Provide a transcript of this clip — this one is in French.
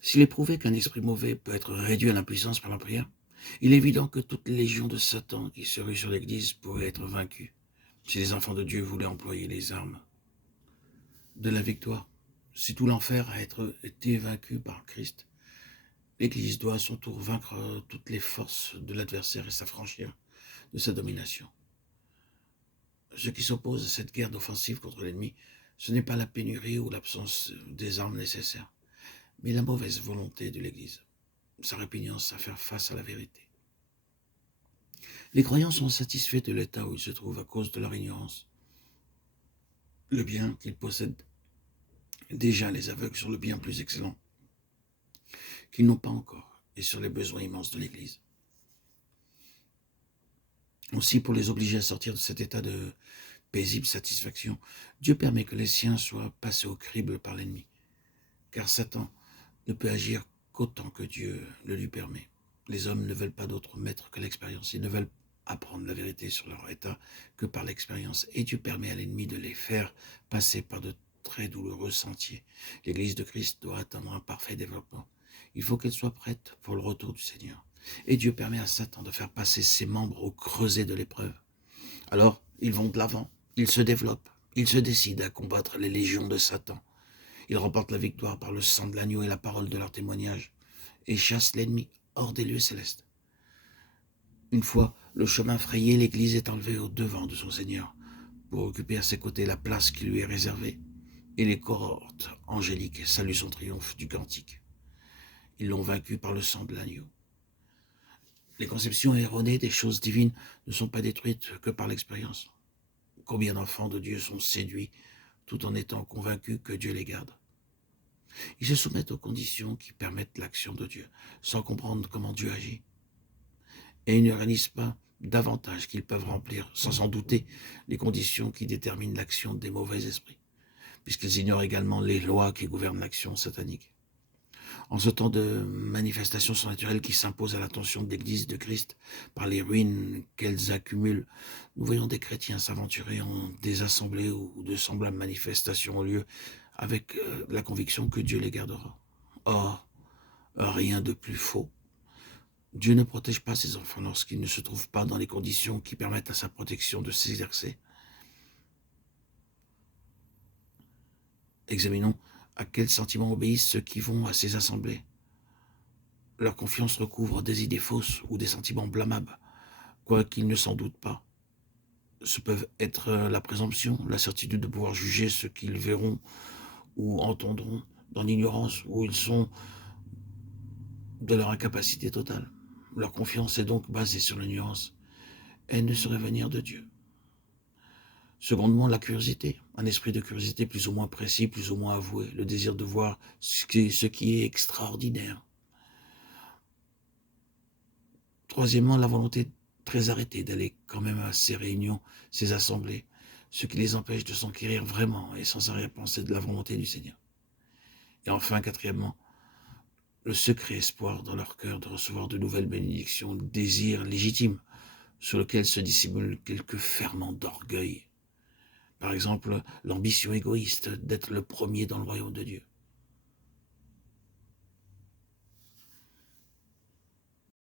S'il est prouvé qu'un esprit mauvais peut être réduit à l'impuissance par la prière, il est évident que toute légion de Satan qui se rue sur l'Église pourrait être vaincue si les enfants de Dieu voulaient employer les armes de la victoire. Si tout l'enfer a été vaincu par Christ, l'Église doit à son tour vaincre toutes les forces de l'adversaire et s'affranchir de sa domination. Ce qui s'oppose à cette guerre d'offensive contre l'ennemi, ce n'est pas la pénurie ou l'absence des armes nécessaires, mais la mauvaise volonté de l'Église, sa répugnance à faire face à la vérité. Les croyants sont satisfaits de l'état où ils se trouvent à cause de leur ignorance. Le bien qu'ils possèdent déjà les aveugle sur le bien plus excellent qu'ils n'ont pas encore et sur les besoins immenses de l'Église. Aussi, pour les obliger à sortir de cet état de paisible satisfaction, Dieu permet que les siens soient passés au crible par l'ennemi, car Satan ne peut agir qu'autant que Dieu le lui permet. Les hommes ne veulent pas d'autre maître que l'expérience. Ils ne veulent apprendre la vérité sur leur état que par l'expérience. Et Dieu permet à l'ennemi de les faire passer par de très douloureux sentiers. L'Église de Christ doit atteindre un parfait développement. Il faut qu'elle soit prête pour le retour du Seigneur. Et Dieu permet à Satan de faire passer ses membres au creuset de l'épreuve. Alors, ils vont de l'avant, ils se développent, ils se décident à combattre les légions de Satan. Ils remportent la victoire par le sang de l'agneau et la parole de leur témoignage, et chassent l'ennemi hors des lieux célestes. Une fois le chemin frayé, l'Église est enlevée au devant de son Seigneur, pour occuper à ses côtés la place qui lui est réservée, et les cohortes angéliques saluent son triomphe du cantique. Ils l'ont vaincu par le sang de l'agneau. Les conceptions erronées des choses divines ne sont pas détruites que par l'expérience. Combien d'enfants de Dieu sont séduits tout en étant convaincus que Dieu les garde? Ils se soumettent aux conditions qui permettent l'action de Dieu, sans comprendre comment Dieu agit. Et ils ne réalisent pas davantage qu'ils peuvent remplir, sans en douter, les conditions qui déterminent l'action des mauvais esprits, puisqu'ils ignorent également les lois qui gouvernent l'action satanique. En ce temps de manifestations surnaturelles qui s'imposent à l'attention de l'Église de Christ par les ruines qu'elles accumulent, nous voyons des chrétiens s'aventurer en des assemblées où de semblables manifestations ont lieu avec la conviction que Dieu les gardera. Or, rien de plus faux. Dieu ne protège pas ses enfants lorsqu'ils ne se trouvent pas dans les conditions qui permettent à sa protection de s'exercer. Examinons à quels sentiments obéissent ceux qui vont à ces assemblées. Leur confiance recouvre des idées fausses ou des sentiments blâmables, quoiqu'ils ne s'en doutent pas. Ce peuvent être la présomption, la certitude de pouvoir juger ce qu'ils verront ou entendront dans l'ignorance où ils sont de leur incapacité totale. Leur confiance est donc basée sur la nuance. Elle ne saurait venir de Dieu. Secondement, la curiosité, un esprit de curiosité plus ou moins précis, plus ou moins avoué, le désir de voir ce qui est extraordinaire. Troisièmement, la volonté très arrêtée d'aller quand même à ces réunions, ces assemblées, ce qui les empêche de s'enquérir vraiment et sans arrière-pensée de la volonté du Seigneur. Et enfin, quatrièmement, le secret espoir dans leur cœur de recevoir de nouvelles bénédictions, le désir légitime sur lequel se dissimulent quelques ferments d'orgueil. Par exemple, l'ambition égoïste d'être le premier dans le royaume de Dieu.